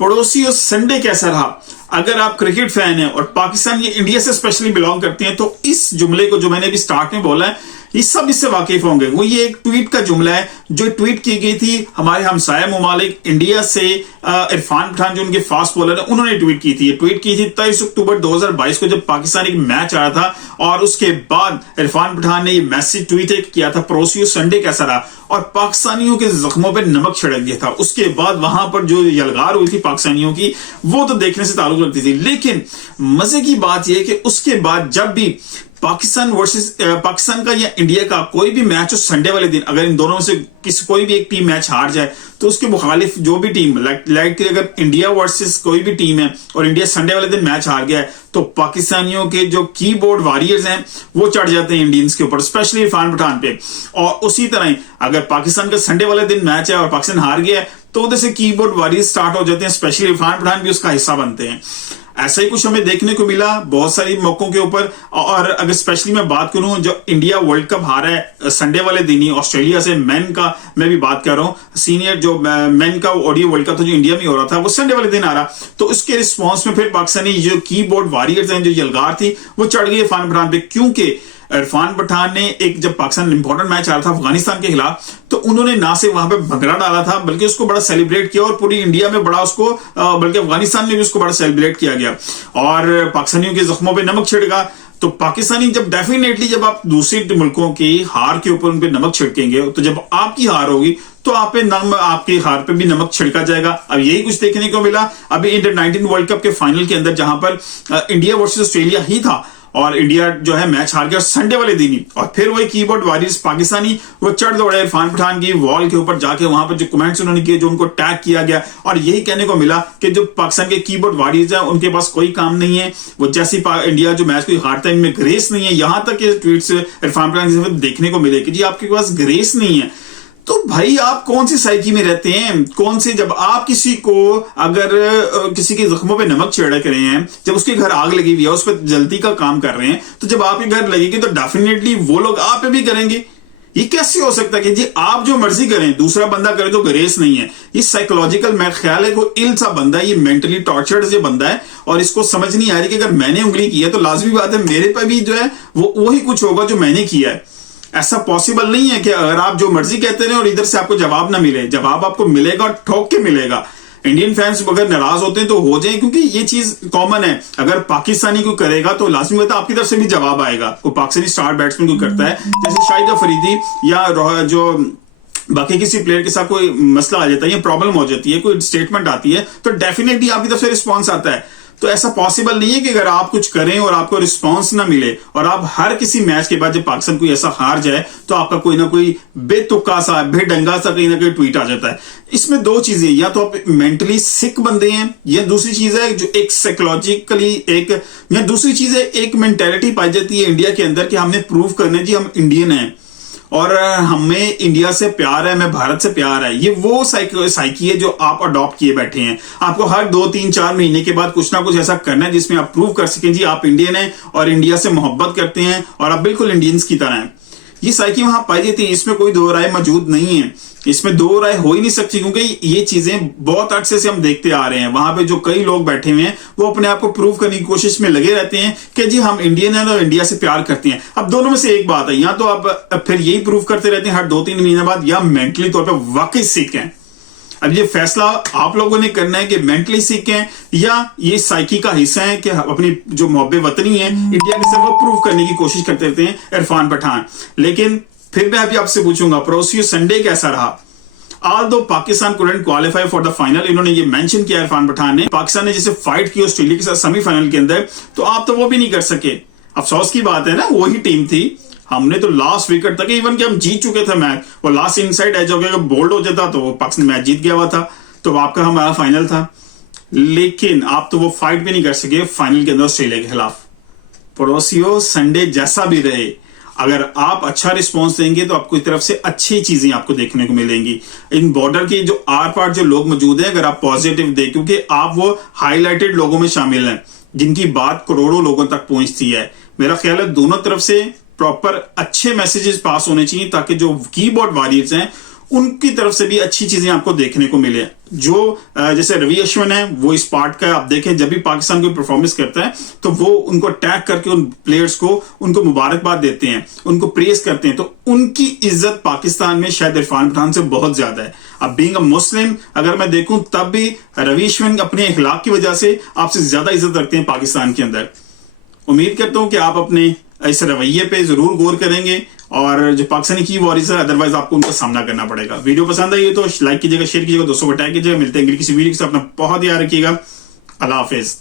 पड़ोसियों, संडे कैसा रहा? अगर आप क्रिकेट फैन हैं और पाकिस्तान या इंडिया से स्पेशली बिलोंग करते हैं तो इस जुमले को जो मैंने अभी स्टार्ट में बोला है ये सब इससे वाकिफ होंगे। वो ये एक ट्वीट का जुमला है जो ट्वीट की गई थी हमारे हमसाया ममालिक इंडिया से। इरफान पठान जो उनके फास्ट बॉलर है उन्होंने ट्वीट की थी। ट्वीट की थी 23 अक्टूबर 2022 को जब पाकिस्तान एक मैच आ रहा था और उसके बाद इरफान पठान ने ये मैसेज ट्वीट किया था, पड़ोसियों संडे कैसा रहा, और पाकिस्तानियों के जख्मों पर नमक छिड़क दिया था। उसके बाद वहां पर जो यलगार हुई थी पाकिस्तानियों की वो तो देखने से ताल्लुक रखती थी, लेकिन मजे की बात यह कि उसके बाद जब भी पाकिस्तान का या इंडिया का कोई भी मैच हो संडे वाले दिन, अगर इन दोनों में से कोई भी एक टीम मैच हार जाए तो उसके मुखालिफ जो भी टीम लाइक अगर इंडिया वर्सेस कोई भी टीम है और इंडिया संडे वाले दिन मैच हार गया है तो पाकिस्तानियों के जो कीबोर्ड वॉरियर्स हैं वो चढ़ जाते हैं इंडियंस के ऊपर, स्पेशली इरफान पठान पे। और उसी तरह अगर पाकिस्तान का संडे वाले दिन मैच है और पाकिस्तान हार गया है तो उधर से कीबोर्ड वॉरियर्स स्टार्ट हो जाते हैं, स्पेशली इरफान पठान भी उसका हिस्सा बनते हैं। ऐसा ही कुछ हमें देखने को मिला बहुत सारी मौकों के ऊपर। और अगर स्पेशली मैं बात करूं जो इंडिया वर्ल्ड कप हारा है संडे वाले दिन ही ऑस्ट्रेलिया से, मेन का मैं भी बात कर रहा हूं, सीनियर जो मेन का ओडीआई वर्ल्ड कप था जो इंडिया में हो रहा था वो संडे वाले दिन आ रहा, तो उसके रिस्पॉन्स में फिर पाकिस्तानी जो कीबोर्ड वॉरियर्स हैं, जो यलगार थी, वो चढ़ गई इरफान पठान पे। क्योंकि इरफान पठान ने एक जब पाकिस्तान इंपॉर्टेंट मैच आ रहा था अफगानिस्तान के खिलाफ तो उन्होंने ना सिर्फ वहां पे भंगड़ा डाला था बल्कि उसको बड़ा सेलिब्रेट किया, और पूरी इंडिया में बड़ा उसको बल्कि अफगानिस्तान में भी उसको बड़ा सेलिब्रेट किया गया और पाकिस्तानियों के जख्मों पे नमक छिड़का। तो पाकिस्तानी जब आप दूसरे मुल्कों की हार के ऊपर उन पे नमक छिड़केंगे तो जब आपकी हार होगी तो आपकी हार पे भी नमक छिड़का जाएगा। अब यही कुछ देखने को मिला अभी अंडर 19 वर्ल्ड कप के फाइनल के अंदर, जहां पर इंडिया वर्सेस ऑस्ट्रेलिया ही था और इंडिया जो है मैच हार गया संडे वाले दिन ही, और फिर वही कीबोर्ड वॉरियर्स पाकिस्तानी वो चढ़ दौड़े इरफान पठान की वॉल के ऊपर जाके, वहां पर जो कमेंट्स उन्होंने किए, जो उनको टैग किया गया, और यही कहने को मिला कि जो पाकिस्तान के कीबोर्ड वॉरियर्स हैं उनके पास कोई काम नहीं है, वो जैसी इंडिया जो मैच को हारता है इनमें ग्रेस नहीं है। यहां तक ये ट्वीट्स इरफान पठान देखने को मिले कि जी आपके पास ग्रेस नहीं है। तो भाई आप कौन सी साइकी में रहते हैं? कौन से, जब आप किसी को अगर किसी के जख्मों पे नमक छिड़क रहे हैं, जब उसके घर आग लगी हुई है, उस पर जल्दी का काम कर रहे हैं, तो जब आपके घर लगेगी तो डेफिनेटली वो लोग आप पे भी करेंगे। ये कैसे हो सकता है कि जी आप जो मर्जी करें दूसरा बंदा करे तो ग्रेस नहीं है? ये साइकोलॉजिकल, मेरा ख्याल है कोई इल सा बंदा है, ये मेंटली टॉर्चर्ड से बंदा है और इसको समझ नहीं आ रही कि अगर मैंने उंगली की है तो लाजमी बात है मेरे पे भी जो है वो वही कुछ होगा जो मैंने किया है। ऐसा पॉसिबल नहीं है कि अगर आप जो मर्जी कहते रहे और इधर से आपको जवाब ना मिले। जवाब आपको मिलेगा और ठोक के मिलेगा। इंडियन फैंस अगर नाराज होते हैं तो हो जाए, क्योंकि ये चीज कॉमन है। अगर पाकिस्तानी को करेगा तो लाजमी होता है आपकी तरफ से भी जवाब आएगा। वो पाकिस्तानी स्टार बैट्समैन को करता है, जैसे शाहिद अफरीदी या जो बाकी किसी प्लेयर के साथ कोई मसला आ जाता है या प्रॉब्लम हो जाती है, कोई स्टेटमेंट आती है, तो डेफिनेटली आपकी तरफ से रिस्पॉन्स आता है। तो ऐसा पॉसिबल नहीं है कि अगर आप कुछ करें और आपको रिस्पांस ना मिले, और आप हर किसी मैच के बाद जब पाकिस्तान कोई ऐसा हार जाए तो आपका कोई ना कोई बेतुका सा बेढंगा सा कहीं ना कहीं ट्वीट आ जाता है। इसमें दो चीजें, या तो आप मेंटली सिक बंदे हैं, या दूसरी चीज है जो एक साइकोलॉजिकली या दूसरी चीज है एक मेंटेलिटी पाई जाती है इंडिया के अंदर कि हमने प्रूव करने जी हम इंडियन हैं और हमें इंडिया से प्यार है, हमें भारत से प्यार है। ये वो साइकी है जो आप अडॉप्ट किए बैठे हैं। आपको हर 2-3-4 महीने के बाद कुछ ना कुछ ऐसा करना है जिसमें आप प्रूव कर सकें जी आप इंडियन हैं और इंडिया से मोहब्बत करते हैं और आप बिल्कुल इंडियंस की तरह हैं। ये साइकी वहां पाई जाती है, इसमें कोई दो राय मौजूद नहीं है, इसमें दो राय हो ही नहीं सकती, क्योंकि ये चीजें बहुत अरसे से हम देखते आ रहे हैं। वहां पे जो कई लोग बैठे हुए हैं वो अपने आप को प्रूव करने की कोशिश में लगे रहते हैं कि जी हम इंडियन हैं और इंडिया से प्यार करते हैं। अब दोनों में से एक बात है, या तो आप फिर यही प्रूव करते रहते हैं हर 2-3 महीने बाद, या मेंटली तौर पर वाकई सिक हैं। अब ये फैसला आप लोगों ने करना है कि मेंटली सिक हैं या ये साइकी का हिस्सा है कि अपनी जो मोहब्बे वतनी है इंडिया के साथ वो प्रूव करने की कोशिश करते रहते हैं इरफान पठान। लेकिन फिर मैं अभी आपसे पूछूंगा पड़ोसियों संडे कैसा रहा? Although Pakistan couldn't qualify for the final, इन्होंने ये मेंशन किया इरफान पठान ने, पाकिस्तान ने जैसे फाइट की ऑस्ट्रेलिया के साथ सेमीफाइनल के अंदर, तो आप तो वो भी नहीं कर सके। अफसोस की बात है ना, वही टीम थी, हमने तो लास्ट विकेट तक इवन कि हम जीत चुके थे मैच, वो लास्ट इनसाइड एज हो गया, बोल्ड हो जाता तो पाकिस्तान मैच जीत गया हुआ था, तो आपका हमारा फाइनल था। लेकिन आप तो वो फाइट भी नहीं कर सके फाइनल के अंदर ऑस्ट्रेलिया के खिलाफ। पड़ोसियों संडे जैसा भी रहे, अगर आप अच्छा रिस्पांस देंगे तो आपको इस तरफ से अच्छी चीजें आपको देखने को मिलेंगी। इन बॉर्डर के जो आर पार जो लोग मौजूद हैं, अगर आप पॉजिटिव दें, क्योंकि आप वो हाईलाइटेड लोगों में शामिल हैं जिनकी बात करोड़ों लोगों तक पहुंचती है। मेरा ख्याल है दोनों तरफ से प्रॉपर अच्छे मैसेजेस पास होने चाहिए ताकि जो कीबोर्ड वॉरियर्स हैं उनकी तरफ से भी अच्छी चीजें आपको देखने को मिले। जो जैसे रवि अश्विन है, वो इस पार्ट का आप देखें, जब भी पाकिस्तान कोई परफॉर्मेंस करता है तो वो उनको टैग करके उन प्लेयर्स को उनको मुबारकबाद देते हैं, उनको प्रेज करते हैं। तो उनकी इज्जत पाकिस्तान में शायद इरफान पठान से बहुत ज्यादा है। अब बीइंग अ मुस्लिम अगर मैं देखूं तब भी रवि अश्विन अपने इखलाक की वजह से आपसे ज्यादा इज्जत रखते हैं पाकिस्तान के अंदर। उम्मीद करता हूं कि आप अपने इस रवैये पे जरूर गौर करेंगे और जो पाकिस्तानी की वॉरियर्स है अदरवाइज आपको उनका सामना करना पड़ेगा। वीडियो पसंद आई तो लाइक कीजिएगा, शेयर कीजिएगा, दोस्तों को टैग कीजिएगा। मिलते हैं अगली किसी वीडियो के साथ। अपना बहुत ध्यान रखिएगा। अल्लाह हाफिज।